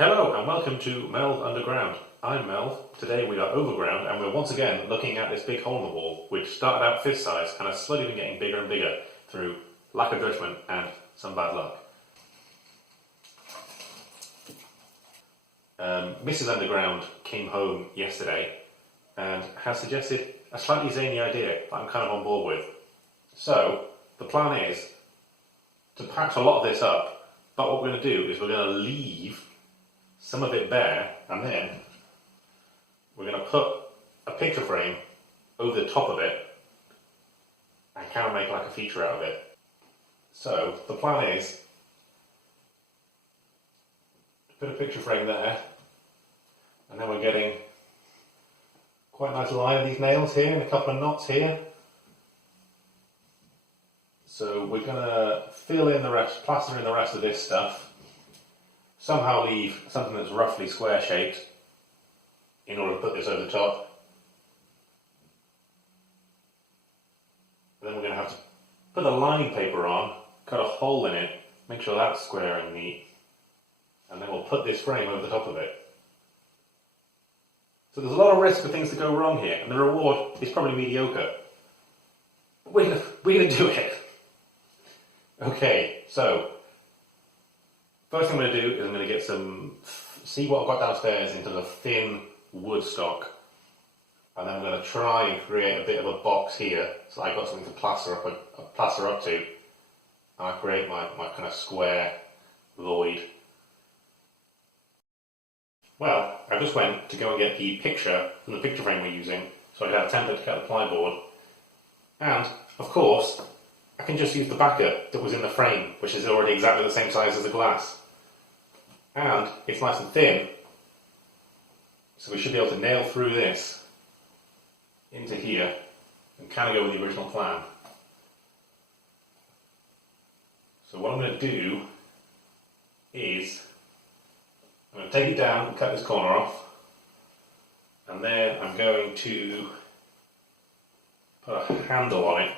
Hello and welcome to Melv Underground. I'm Melv. Today we are overground and we're once again looking at this big hole in the wall which started out fist size and has slowly been getting bigger and bigger through lack of judgment and some bad luck. Mrs. Underground came home yesterday and has suggested a slightly zany idea that I'm kind of on board with. So the plan is to patch a lot of this up, but what we're going to do is we're going to leave some of it bare, and then we're going to put a picture frame over the top of it and kind of make like a feature out of it. So the plan is to put a picture frame there, and then we're getting quite a nice line of these nails here and a couple of knots here. So we're going to fill in the rest, plaster in the rest of this stuff. Somehow leave something that's roughly square shaped in order to put this over the top. Then we're going to have to put a lining paper on, cut a hole in it, make sure that's square and neat, and then we'll put this frame over the top of it. So there's a lot of risk for things to go wrong here, and the reward is probably mediocre. But we're going to do it. Okay, so first thing I'm going to do is I'm going to get see what I've got downstairs into the thin wood stock, and then I'm going to try and create a bit of a box here so I've got something to plaster up to, and I create my kind of square void. Well, I just went to go and get the picture from the picture frame we're using, so I have a template to cut the plyboard, and of course I can just use the backer that was in the frame, which is already exactly the same size as the glass. And it's nice and thin, so we should be able to nail through this into here and kind of go with the original plan. So what I'm going to do is I'm going to take it down and cut this corner off, and then I'm going to put a handle on it,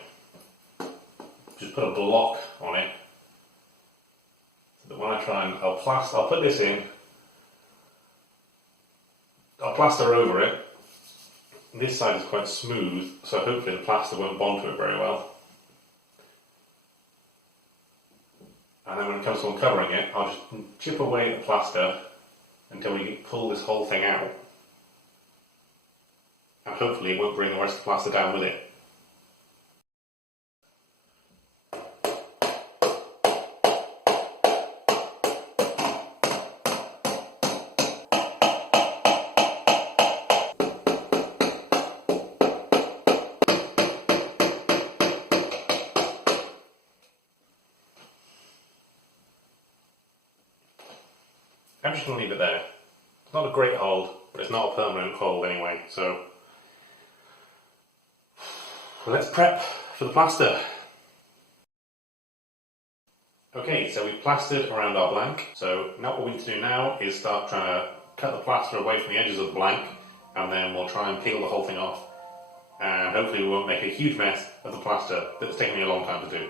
just put a block on it, so that when I try and I'll put this in, I'll plaster over it. This side is quite smooth, so hopefully the plaster won't bond to it very well. And then when it comes to uncovering it, I'll just chip away at the plaster until we pull this whole thing out. And hopefully it won't bring the rest of the plaster down with it. I'm just going to leave it there. It's not a great hold, but it's not a permanent hold anyway, so let's prep for the plaster. Okay, so we've plastered around our blank, so now what we need to do now is start trying to cut the plaster away from the edges of the blank, and then we'll try and peel the whole thing off, and hopefully we won't make a huge mess of the plaster that's taken me a long time to do.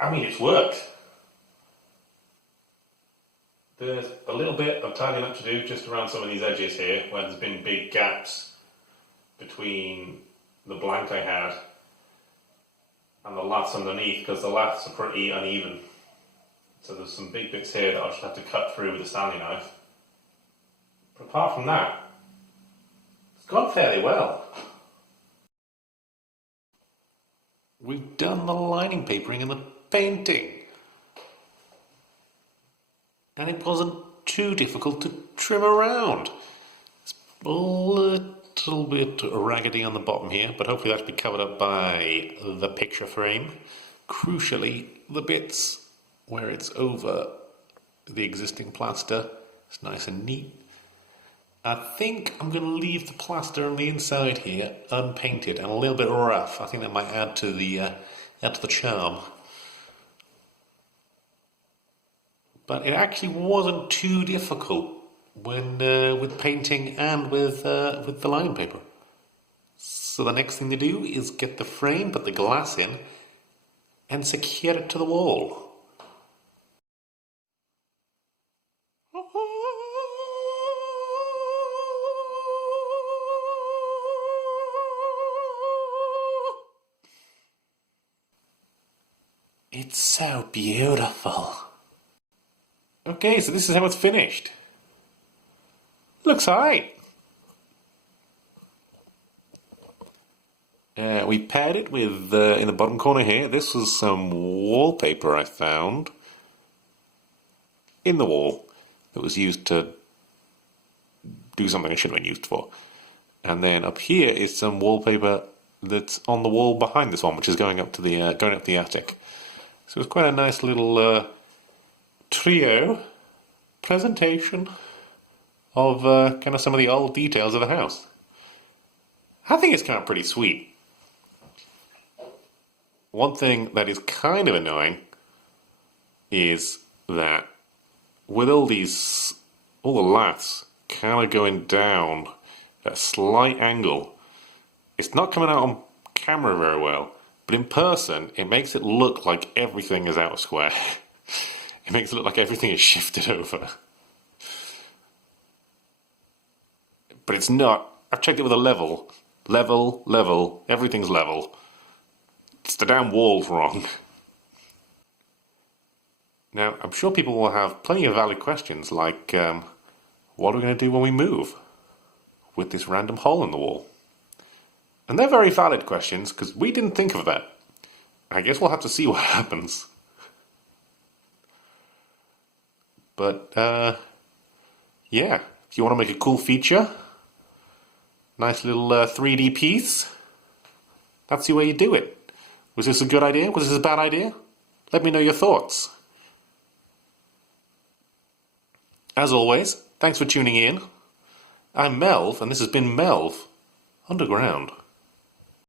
I mean, it's worked. There's a little bit of tidying up to do just around some of these edges here, where there's been big gaps between the blank I had and the laths underneath, because the laths are pretty uneven. So there's some big bits here that I'll just have to cut through with a Stanley knife. But apart from that, it's gone fairly well. We've done the lining papering and the painting, and it wasn't too difficult to trim around. It's a little bit raggedy on the bottom here, but hopefully that'll be covered up by the picture frame. Crucially, the bits where it's over the existing plaster, it's nice and neat. I think I'm going to leave the plaster on the inside here unpainted and a little bit rough. I think that might add to the charm. But it actually wasn't too difficult when with painting and with the line paper. So the next thing to do is get the frame, put the glass in, and secure it to the wall. It's so beautiful. Okay, so this is how it's finished. Looks alright. We paired it with, in the bottom corner here, this was some wallpaper I found in the wall that was used to do something it should have been used for. And then up here is some wallpaper that's on the wall behind this one, which is going up to the attic. So it's quite a nice little trio presentation of kind of some of the old details of the house. I think it's kind of pretty sweet. One thing that is kind of annoying is that with all the laths kind of going down at a slight angle, it's not coming out on camera very well, but in person it makes it look like everything is out of square. It makes it look like everything is shifted over. But it's not. I've checked it with a level, everything's level. It's the damn wall's wrong. Now, I'm sure people will have plenty of valid questions like, what are we going to do when we move with this random hole in the wall? And they're very valid questions because we didn't think of that. I guess we'll have to see what happens. But, yeah, if you want to make a cool feature, nice little 3D piece, that's the way you do it. Was this a good idea? Was this a bad idea? Let me know your thoughts. As always, thanks for tuning in. I'm Melv, and this has been Melv Underground.